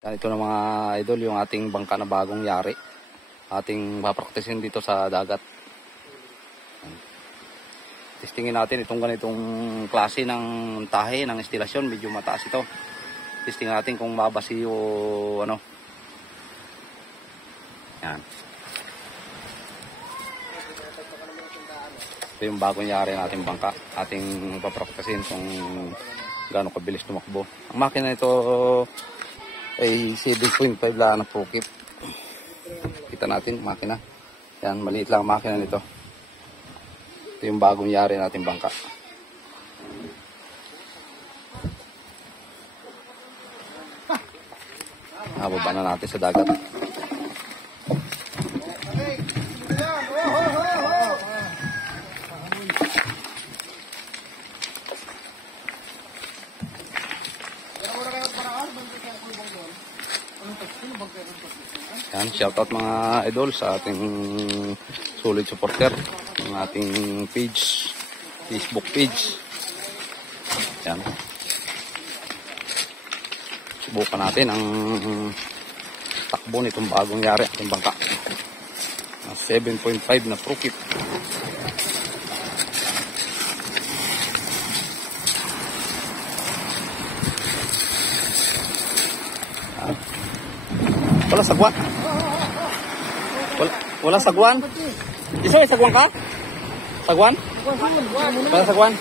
Yan, ito na mga idol, yung ating bangka na bagong yari. Ating papraktisin dito sa dagat. Testingin natin itong ganitong klase ng tahe, ng estilasyon. Medyo mataas ito. Testingin natin kung mabasi o ano. Yan. Ito yung bagong yari nating bangka. Ating papraktisin kung gaano kabilis tumakbo. Ang makina ito ay 7.5 lang na prukip. Kita natin makina. Yan, maliit lang ang makina nito. Ito yung bagong yari natin bangka. Baba na natin sa dagat. Yan, shoutout mga idol sa ating solid supporter ng ating page, Facebook page. Yan. Subukan natin ang takbo nitong bagong yari ating bangka. 7.5 na prukip. Wala sagwan. Wala sagwan. Iso may sagwan ka? Sagwan? Wala sagwan.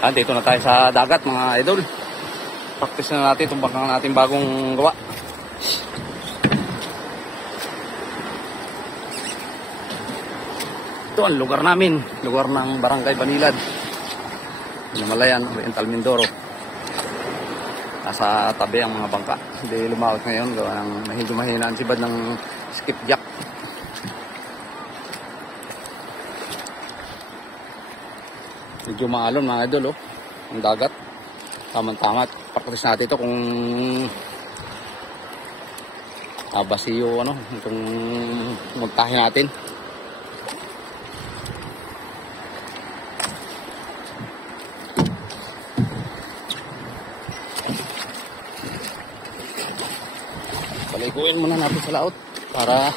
Ay. Dito na tayo sa dagat mga idol. Practice na natin itong bangkang natin bagong gawa. Ito ang lugar namin. Lugar ng Barangay Banilad, Hinamalayan, Oriental Mindoro. Nasa tabi ang mga bangka. Hindi lumawat ngayon. Gawa ng medyo mahina ang sibad ng skipjack. Medyo maalon mga idol, ang dagat. Tama-tama. Practice natin ito kung basiyo itong montahe natin. Paliguin muna natin sa laot para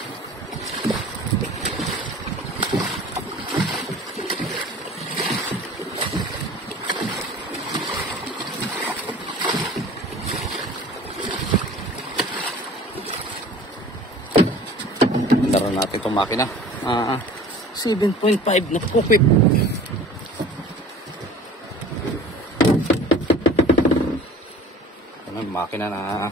laro natin itong makina. 7.5 na prukip. Ano yung makina na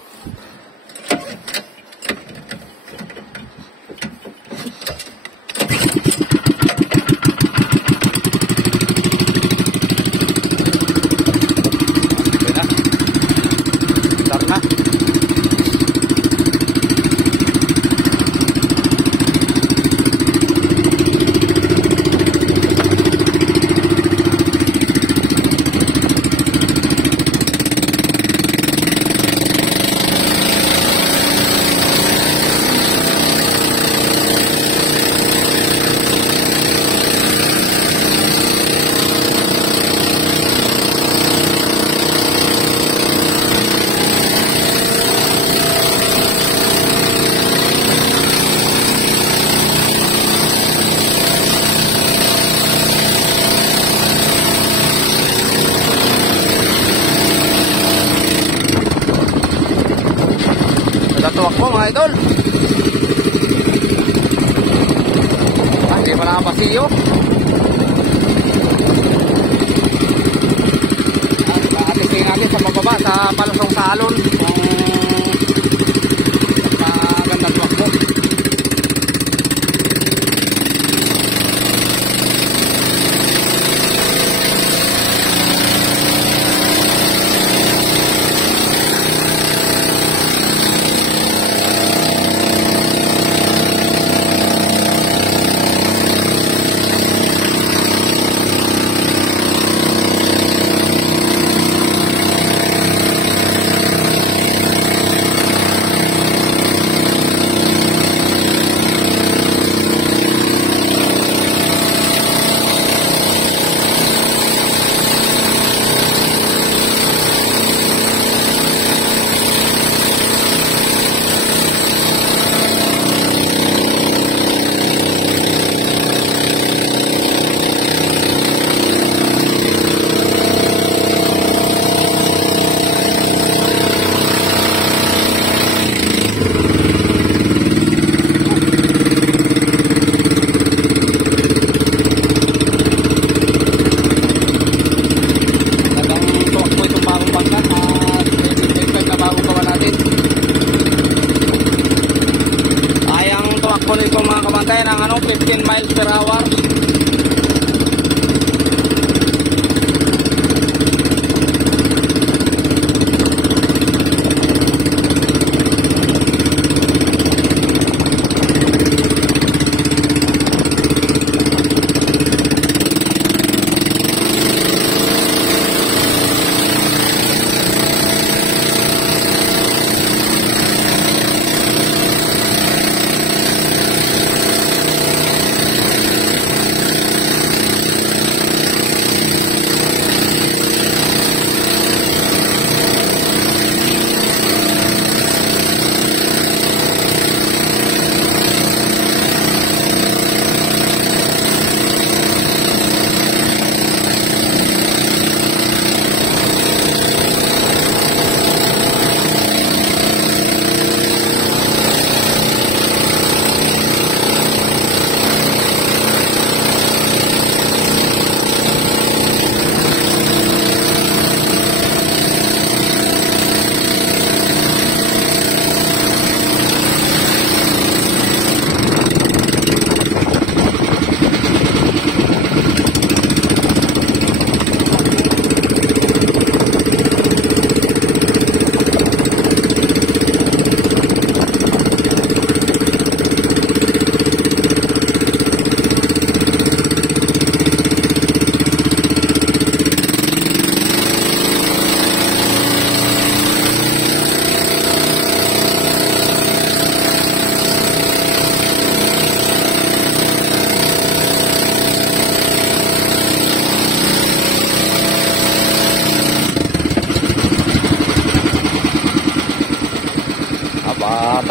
natuwak po mga idol. Hindi pa nakapasiyo. Atisingin natin sa pababa sa palusong salon kung maganda tuwak po.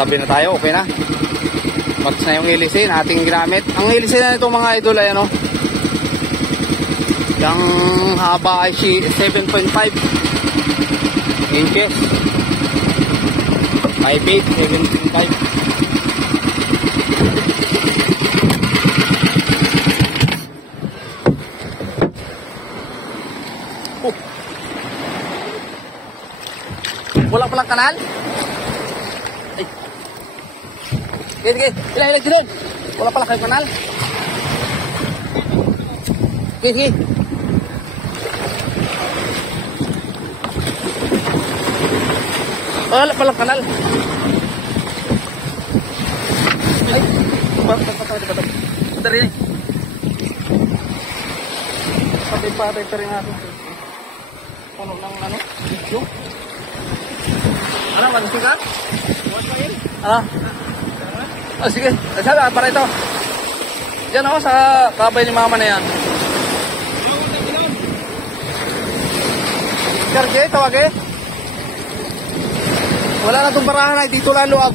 tabi na tayo, okay na. Max na yung ilisin ating ginamit. Ang ilisin na itong mga idol ay ano, yung haba ay 7.5 inches. May bait 7.5. Wala palang kanal? Ay. Sige. Ilang doon. Wala pala kayong kanal. Sige. Wala palang kanal. Ay. Patay. Patay rin natin. Puno ng ano? Yung? Ano, magsikat? Sige. Sabi, para ito. Diyan ako sa kabay ni mama na yan. Karge, tawag eh. Wala na itong barahan ay dito lang luwag.